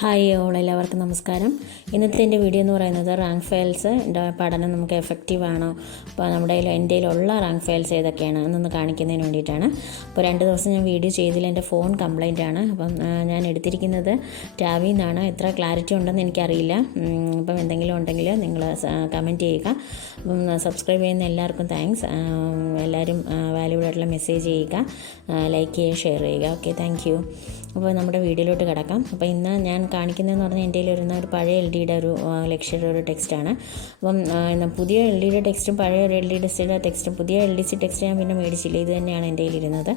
Hi all, എല്ലാവർക്കും നമസ്കാരം. ഇന്നത്തെ എൻ്റെ വീഡിയോ എന്ന് പറയുന്നത് റാങ്ക് ഫയൽസ് പഠനം നമുക്ക് എഫക്റ്റീവ് ആണോ, അപ്പോൾ നമ്മുടെ എൻ്റെ കയ്യിലുള്ള റാങ്ക് ഫയൽസ് ഏതൊക്കെയാണ് എന്നൊന്ന് കാണിക്കുന്നതിന് വേണ്ടിയിട്ടാണ്. അപ്പോൾ 2 ദിവസം ഞാൻ വീഡിയോ ചെയ്തില്ല, എൻ്റെ ഫോൺ കംപ്ലൈൻ്റ് ആണ്. അപ്പം ഞാൻ എടുത്തിരിക്കുന്നത് ടാബിൽ നിന്നാണ്. എത്ര ക്ലാരിറ്റി ഉണ്ടെന്ന് എനിക്കറിയില്ല. അപ്പം എന്തെങ്കിലും ഉണ്ടെങ്കിൽ നിങ്ങൾ കമൻറ്റ് ചെയ്യുക. അപ്പം സബ്സ്ക്രൈബ് ചെയ്യുന്ന എല്ലാവർക്കും താങ്ക്സ്. എല്ലാവരും വാല്യൂബിൾ ആയിട്ടുള്ള മെസ്സേജ് ചെയ്യുക, ലൈക്ക് ചെയ്യുക, ഷെയർ ചെയ്യുക. Okay, thank you. അപ്പോൾ നമ്മുടെ വീഡിയോയിലോട്ട് കിടക്കാം. അപ്പോൾ ഇന്ന് ഞാൻ കാണിക്കുന്നതെന്ന് പറഞ്ഞാൽ എൻ്റെ കയ്യിൽ വരുന്ന ഒരു പഴയ LDയുടെ ഒരു ലെക്ചർ ഒരു ടെക്സ്റ്റാണ്. അപ്പം പുതിയ LDയുടെ ടെക്സ്റ്റും പഴയ ഒരു LD ടെക്സ്റ്റും പുതിയ LDC ടെക്സ്റ്റ് ഞാൻ പിന്നെ മേടിച്ചില്ല. ഇത് തന്നെയാണ് എൻ്റെ കയ്യിലിരുന്നത്.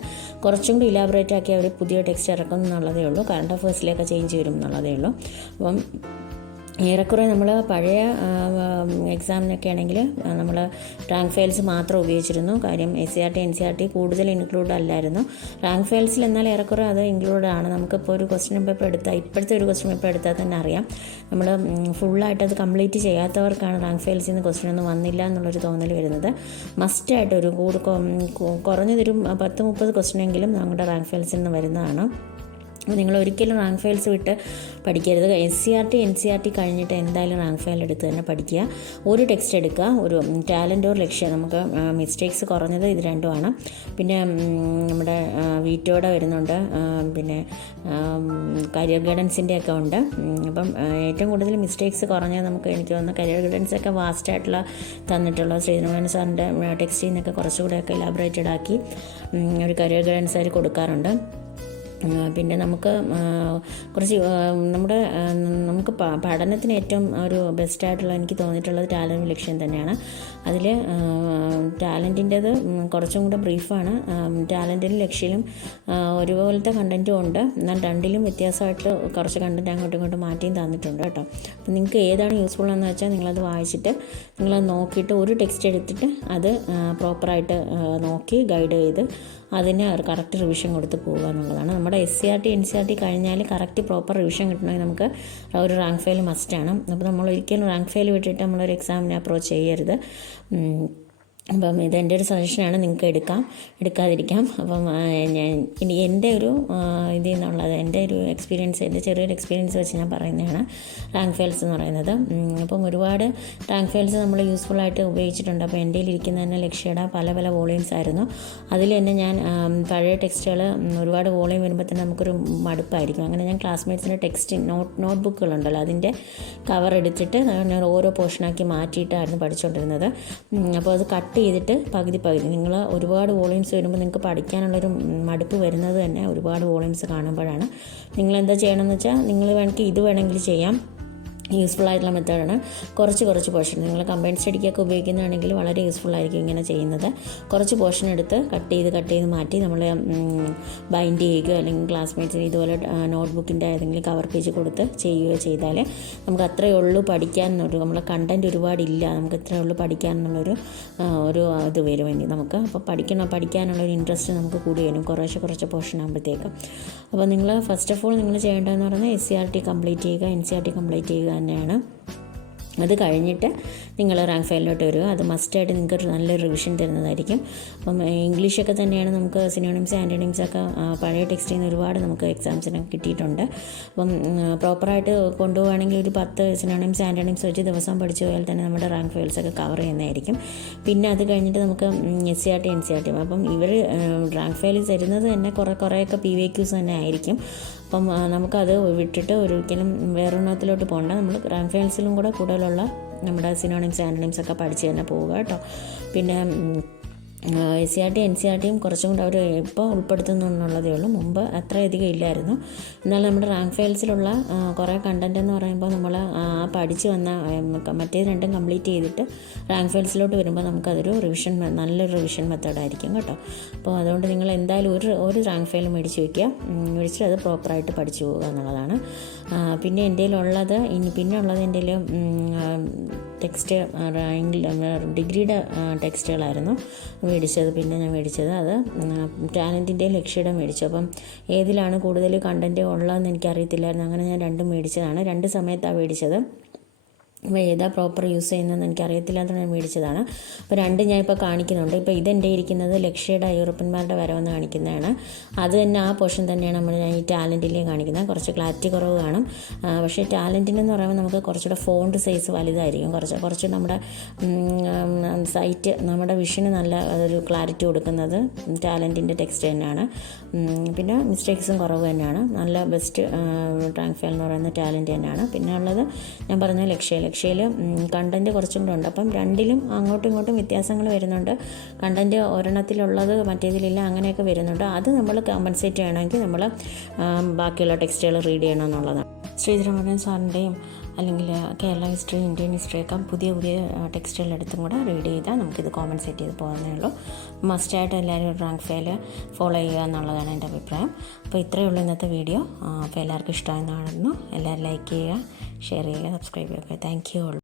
കുറച്ചും കൂടി ഇലാബറേറ്റ് ആക്കി അവർ പുതിയ ടെക്സ്റ്റ് ഇറക്കും എന്നുള്ളതേ ഉള്ളൂ. കറണ്ട് അഫേഴ്സിലേക്ക് ചേഞ്ച് വരും എന്നുള്ളതേ ഉള്ളൂ. അപ്പം ഏറെക്കുറെ നമ്മൾ പഴയ എക്സാമിനൊക്കെ ആണെങ്കിൽ നമ്മൾ റാങ്ക് ഫയൽസ് മാത്രം ഉപയോഗിച്ചിരുന്നു. കാര്യം SCRT NCRT കൂടുതൽ ഇൻക്ലൂഡ് അല്ലായിരുന്നു. റാങ്ക് ഫയൽസിൽ എന്നാൽ ഏറെക്കുറെ അത് ഇൻക്ലൂഡ് ആണ്. നമുക്കിപ്പോൾ ഒരു ക്വസ്റ്റ്യൻ പേപ്പർ എടുത്താൽ, ഇപ്പോഴത്തെ ഒരു ക്വസ്റ്റ്യൻ പേപ്പർ എടുത്താൽ തന്നെ അറിയാം, നമ്മൾ ഫുള്ളായിട്ട് അത് കംപ്ലീറ്റ് ചെയ്യാത്തവർക്കാണ് റാങ്ക് ഫയൽസിൽ നിന്ന് ക്വസ്റ്റ്യൻ ഒന്നും വന്നില്ല എന്നുള്ളൊരു തോന്നൽ വരുന്നത്. മസ്റ്റായിട്ട് ഒരു കുറഞ്ഞതൊരു 10-30 ക്വസ്റ്റ്യനെങ്കിലും നമ്മുടെ റാങ്ക് ഫയൽസിൽ നിന്ന് വരുന്നതാണ്. നിങ്ങൾ ഒരിക്കലും റാങ്ക് ഫയൽസ് വിട്ട് പഠിക്കരുത്. SCRT NCRT കഴിഞ്ഞിട്ട് എന്തായാലും റാങ്ക് ഫയൽ എടുത്ത് തന്നെ പഠിക്കുക. ഒരു ടെക്സ്റ്റ് എടുക്കുക, ഒരു ടാലൻ്റ് ഓർ ലക്ഷ്യം. നമുക്ക് മിസ്റ്റേക്സ് കുറഞ്ഞത് ഇത് രണ്ടുമാണ്. പിന്നെ നമ്മുടെ വീറ്റോടെ വരുന്നുണ്ട്, പിന്നെ കരിയർ ഗൈഡൻസിൻ്റെ ഒക്കെ ഉണ്ട്. അപ്പം ഏറ്റവും കൂടുതൽ മിസ്റ്റേക്സ് കുറഞ്ഞത് എനിക്ക് തോന്നുന്നു കരിയർ ഗൈഡൻസൊക്കെ വാസ്റ്റായിട്ടുള്ള തന്നിട്ടുള്ള ശ്രീധരൻ സാറിൻ്റെ ടെക്സ്റ്റിൽ നിന്നൊക്കെ കുറച്ചുകൂടെയൊക്കെ ഇലാബറേറ്റഡ് ആക്കി ഒരു കരിയർ ഗൈഡൻസ് അവർ കൊടുക്കാറുണ്ട്. പിന്നെ നമുക്ക് കുറച്ച് നമുക്ക് പഠനത്തിന് ഏറ്റവും ഒരു ബെസ്റ്റായിട്ടുള്ള എനിക്ക് തോന്നിയിട്ടുള്ളത് ടാലൻറ്റ് ലക്ഷ്യം തന്നെയാണ്. അതിൽ ടാലൻറ്റിൻ്റെത് കുറച്ചും കൂടെ ബ്രീഫാണ്. ടാലൻറ്റിലും ലക്ഷ്യയിലും ഒരുപോലത്തെ കണ്ടൻറ്റും ഉണ്ട്, എന്നാൽ രണ്ടിലും വ്യത്യാസമായിട്ട് കുറച്ച് കണ്ടൻറ്റ് അങ്ങോട്ടും ഇങ്ങോട്ടും മാറ്റിയും തന്നിട്ടുണ്ട് കേട്ടോ. അപ്പം നിങ്ങൾക്ക് ഏതാണ് യൂസ്ഫുൾ എന്ന് വെച്ചാൽ നിങ്ങളത് വായിച്ചിട്ട് നിങ്ങളത് നോക്കിയിട്ട് ഒരു ടെക്സ്റ്റ് എടുത്തിട്ട് അത് പ്രോപ്പറായിട്ട് നോക്കി ഗൈഡ് ചെയ്ത് അതിന് കറക്റ്റ് റിവിഷൻ കൊടുത്ത് പോകുക എന്നുള്ളതാണ്. നമ്മുടെ SCRT NCRT കഴിഞ്ഞാൽ കറക്റ്റ് പ്രോപ്പർ റിവിഷൻ കിട്ടണമെങ്കിൽ നമുക്ക് ഒരു റാങ്ക് ഫയൽ മസ്റ്റാണ്. അപ്പോൾ നമ്മൾ ഒരിക്കലും റാങ്ക് ഫയൽ വിട്ടിട്ട് നമ്മളൊരു എക്സാമിനെ അപ്രോച്ച് ചെയ്യരുത്. അപ്പം ഇതെൻ്റെ ഒരു സജഷനാണ്. നിങ്ങൾക്ക് എടുക്കാതിരിക്കാം. അപ്പം ഇനി എൻ്റെ ഒരു ഇതിൽ നിന്നുള്ളത് എൻ്റെ ഒരു എക്സ്പീരിയൻസ്, എൻ്റെ ചെറിയൊരു എക്സ്പീരിയൻസ് വെച്ച് ഞാൻ പറയുന്നതാണ് റാങ്ക് ഫയൽസ് എന്ന് പറയുന്നത്. അപ്പം ഒരുപാട് റാങ്ക് ഫയൽസ് നമ്മൾ യൂസ്ഫുള്ളായിട്ട് ഉപയോഗിച്ചിട്ടുണ്ട്. അപ്പോൾ എൻ്റെ കയ്യിലിരിക്കുന്ന തന്നെ ലക്ഷ്യയുടെ പല വോളിയൂംസ് ആയിരുന്നു. അതിൽ തന്നെ ഞാൻ പഴയ ടെക്സ്റ്റുകൾ ഒരുപാട് വോളിയം വരുമ്പോൾ തന്നെ നമുക്കൊരു മടുപ്പായിരിക്കും. അങ്ങനെ ഞാൻ ക്ലാസ്മേറ്റ്സിൻ്റെ ടെക്സ്റ്റ് നോട്ട് ബുക്കുകളുണ്ടല്ലോ, അതിൻ്റെ കവർ എടുത്തിട്ട് ഞാൻ ഓരോ പോർഷനാക്കി മാറ്റിയിട്ടായിരുന്നു പഠിച്ചുകൊണ്ടിരുന്നത്. അപ്പോൾ അത് കട്ട് ചെയ്തിട്ട് പകുതി നിങ്ങൾ ഒരുപാട് വോളിയൂംസ് വരുമ്പോൾ നിങ്ങൾക്ക് പഠിക്കാനുള്ളൊരു മടുപ്പ് വരുന്നത് തന്നെ ഒരുപാട് വോളിയൂംസ് കാണുമ്പോഴാണ്. നിങ്ങളെന്താ ചെയ്യണമെന്ന് വെച്ചാൽ നിങ്ങൾ വേണമെങ്കിൽ ചെയ്യാം. യൂസ്ഫുൾ ആയിട്ടുള്ള മെത്തേഡാണ്. കുറച്ച് പോർഷൻ നിങ്ങൾ കമ്പൈൻഡ് സ്റ്റഡിക്കൊക്കെ ഉപയോഗിക്കുന്നതാണെങ്കിൽ വളരെ യൂസ്ഫുൾ ആയിരിക്കും ഇങ്ങനെ ചെയ്യുന്നത്. കുറച്ച് പോർഷൻ എടുത്ത് കട്ട് ചെയ്ത് മാറ്റി നമ്മൾ ബൈൻഡ് ചെയ്യുകയോ അല്ലെങ്കിൽ ക്ലാസ്മേറ്റ്സിന് ഇതുപോലെ നോട്ട്ബുക്കിൻ്റെ ഏതെങ്കിലും കവർ പേജ് കൊടുത്ത് ചെയ്യുകയോ ചെയ്താൽ നമുക്ക് അത്രയേ ഉള്ളൂ പഠിക്കാനെന്നൊരു, നമ്മളെ കണ്ടൻറ്റ് ഒരുപാടില്ല, നമുക്ക് ഇത്രയേ ഉള്ളൂ പഠിക്കാനെന്നുള്ളൊരു ഇത് വരും ഇനി നമുക്ക്. അപ്പോൾ പഠിക്കാനുള്ളൊരു ഇൻട്രസ്റ്റ് നമുക്ക് കൂടി വരും കുറച്ച് പോർഷൻ ആകുമ്പോഴത്തേക്കും. അപ്പോൾ നിങ്ങൾ ഫസ്റ്റ് ഓഫ് ഓൾ നിങ്ങൾ ചെയ്യേണ്ടതെന്ന് പറഞ്ഞാൽ SCRT കംപ്ലീറ്റ് ചെയ്യുക, NCRT കംപ്ലീറ്റ് ചെയ്യുക തന്നെയാണ്. അത് കഴിഞ്ഞിട്ട് നിങ്ങൾ റാങ്ക് ഫയലിലോട്ട് വരിക. അത് മസ്റ്റായിട്ട് നിങ്ങൾക്ക് നല്ലൊരു റിവിഷൻ തരുന്നതായിരിക്കും. അപ്പം ഇംഗ്ലീഷൊക്കെ തന്നെയാണ് നമുക്ക് സിനോണിംസ് ആൻറ്റോണിംസ് ഒക്കെ പഴയ ടെക്സ്റ്റിൽ നിന്ന് ഒരുപാട് നമുക്ക് എക്സാംസിന് കിട്ടിയിട്ടുണ്ട്. അപ്പം പ്രോപ്പറായിട്ട് കൊണ്ടുപോവുകയാണെങ്കിൽ ഒരു 10 സിനോണിംസ് ആൻറ്റോണിംസ് വെച്ച് ദിവസം പഠിച്ചു പോയാൽ തന്നെ നമ്മുടെ റാങ്ക് ഫയൽസൊക്കെ കവർ ചെയ്യുന്നതായിരിക്കും. പിന്നെ അത് കഴിഞ്ഞിട്ട് നമുക്ക് SCRT NCRT, അപ്പം ഇവർ റാങ്ക് ഫയൽ തരുന്നത് തന്നെ കുറേയൊക്കെ PVQs തന്നെ ആയിരിക്കും. അപ്പം നമുക്കത് വിട്ടിട്ട് ഒരിക്കലും വേറൊരെണ്ണത്തിലോട്ട് പോകണ്ട. നമ്മൾ റാങ്ക് ഫയൽസിലും കൂടെ കൂടുതലുള്ള നമ്മുടെ സിനോണിംസ് ആൻറ്റോണിംസ് ഒക്കെ പഠിച്ച് തന്നെ പോവുക കേട്ടോ. പിന്നെ SCRT NCRTയും കുറച്ചും കൂടെ അവർ ഇപ്പോൾ ഉൾപ്പെടുത്തുന്നുള്ളതേ ഉള്ളൂ. മുമ്പ് അത്രയധികം ഇല്ലായിരുന്നു. എന്നാൽ നമ്മുടെ റാങ്ക് ഫയൽസിലുള്ള കുറേ കണ്ടൻറ്റ് എന്ന് പറയുമ്പോൾ നമ്മൾ പഠിച്ച് വന്ന മറ്റേ രണ്ടും കംപ്ലീറ്റ് ചെയ്തിട്ട് റാങ്ക് ഫയൽസിലോട്ട് വരുമ്പോൾ നമുക്കതൊരു നല്ലൊരു റിവിഷൻ മെത്തേഡായിരിക്കും കേട്ടോ. അപ്പോൾ അതുകൊണ്ട് നിങ്ങൾ എന്തായാലും ഒരു റാങ്ക് ഫയൽ മേടിച്ചിട്ട് അത് പ്രോപ്പറായിട്ട് പഠിച്ചു പോകുക എന്നുള്ളതാണ്. പിന്നെ എൻ്റെ കയ്യിലുള്ളത് എൻ്റെ കയ്യിൽ ടെക്സ്റ്റ് ഡിഗ്രിയുടെ ടെക്സ്റ്റുകളായിരുന്നു പിന്നെ ഞാൻ മേടിച്ചത്. അത് ടാലൻറ്റിൻ്റെയും ലക്ഷ്യയുടെ മേടിച്ചു. അപ്പം ഏതിലാണ് കൂടുതൽ കണ്ടൻറ്റ് ഉള്ളതെന്ന് എനിക്കറിയത്തില്ലായിരുന്നു. അങ്ങനെ ഞാൻ രണ്ടും മേടിച്ചതാണ്. 2 സമയത്താണ് മേടിച്ചത്. അപ്പോൾ ഏതാ പ്രോപ്പർ യൂസ് ചെയ്യുന്നതെന്ന് എനിക്കറിയത്തില്ലാത്തത് ഞാൻ മേടിച്ചതാണ്. അപ്പോൾ രണ്ട് ഞാൻ ഇപ്പോൾ കാണിക്കുന്നുണ്ട്. ഇപ്പോൾ ഇതെൻ്റെ ഇരിക്കുന്നത് ലക്ഷ്യയുടെ അയ്യൂറപ്പന്മാരുടെ വരവെന്ന് കാണിക്കുന്നതാണ്. അത് തന്നെ ആ പോർഷൻ തന്നെയാണ് ഞാൻ ഈ ടാലൻറ്റിലേ കാണിക്കുന്നത്. കുറച്ച് ക്ലാരിറ്റി കുറവ് കാണും. പക്ഷേ ടാലൻറ്റിനെന്ന് പറയുമ്പോൾ നമുക്ക് കുറച്ചുകൂടെ ഫോണ്ട് സൈസ് വലുതായിരിക്കും. കുറച്ച് നമ്മുടെ സൈറ്റ് നമ്മുടെ വിഷന് നല്ല ഒരു ക്ലാരിറ്റി കൊടുക്കുന്നത് ടാലൻറ്റിൻ്റെ ടെക്സ്റ്റ് തന്നെയാണ്. പിന്നെ മിസ്റ്റേക്സും കുറവ് തന്നെയാണ്. നല്ല ബെസ്റ്റ് റാങ്ക് ഫയൽ എന്ന് പറയുന്നത് ടാലൻറ്റ് തന്നെയാണ്. പിന്നെ ഉള്ളത് ഞാൻ പറഞ്ഞ ലക്ഷ്യയിൽ കണ്ടൻറ്റ് കുറച്ചും കൂടെ ഉണ്ട്. അപ്പം രണ്ടിലും അങ്ങോട്ടും ഇങ്ങോട്ടും വ്യത്യാസങ്ങൾ വരുന്നുണ്ട്. കണ്ടൻറ്റ് ഒരെണ്ണത്തിലുള്ളത് മറ്റേതിലില്ല, അങ്ങനെയൊക്കെ വരുന്നുണ്ട്. അത് നമ്മൾ കോമ്പൻസേറ്റ് ചെയ്യണമെങ്കിൽ നമ്മൾ ബാക്കിയുള്ള ടെക്സ്റ്റുകൾ റീഡ് ചെയ്യണം എന്നുള്ളതാണ്. ശ്രീധരമോഹൻ സാറിൻ്റെയും അല്ലെങ്കിൽ കേരള ഹിസ്റ്ററി, ഇന്ത്യൻ ഹിസ്റ്ററിയൊക്കെ പുതിയ ടെക്സ്റ്റുകളെടുത്തും കൂടെ റീഡ് ചെയ്താൽ നമുക്കിത് കോമ്പൻസേറ്റ് ചെയ്ത് പോകുന്നേ ഉള്ളൂ. മസ്റ്റായിട്ട് എല്ലാവരും റാങ്ക് ഫയൽ ഫോളോ ചെയ്യുക എന്നുള്ളതാണ് എൻ്റെ അഭിപ്രായം. അപ്പോൾ ഇത്രയേ ഉള്ളൂ ഇന്നത്തെ വീഡിയോ. അപ്പോൾ എല്ലാവർക്കും ഇഷ്ടമായെന്ന് കാണുന്നു. എല്ലാവരും ലൈക്ക് ചെയ്യുക, ഷെയർ ചെയ്യുക, സബ്സ്ക്രൈബ് ചെയ്യുക. Thank you all.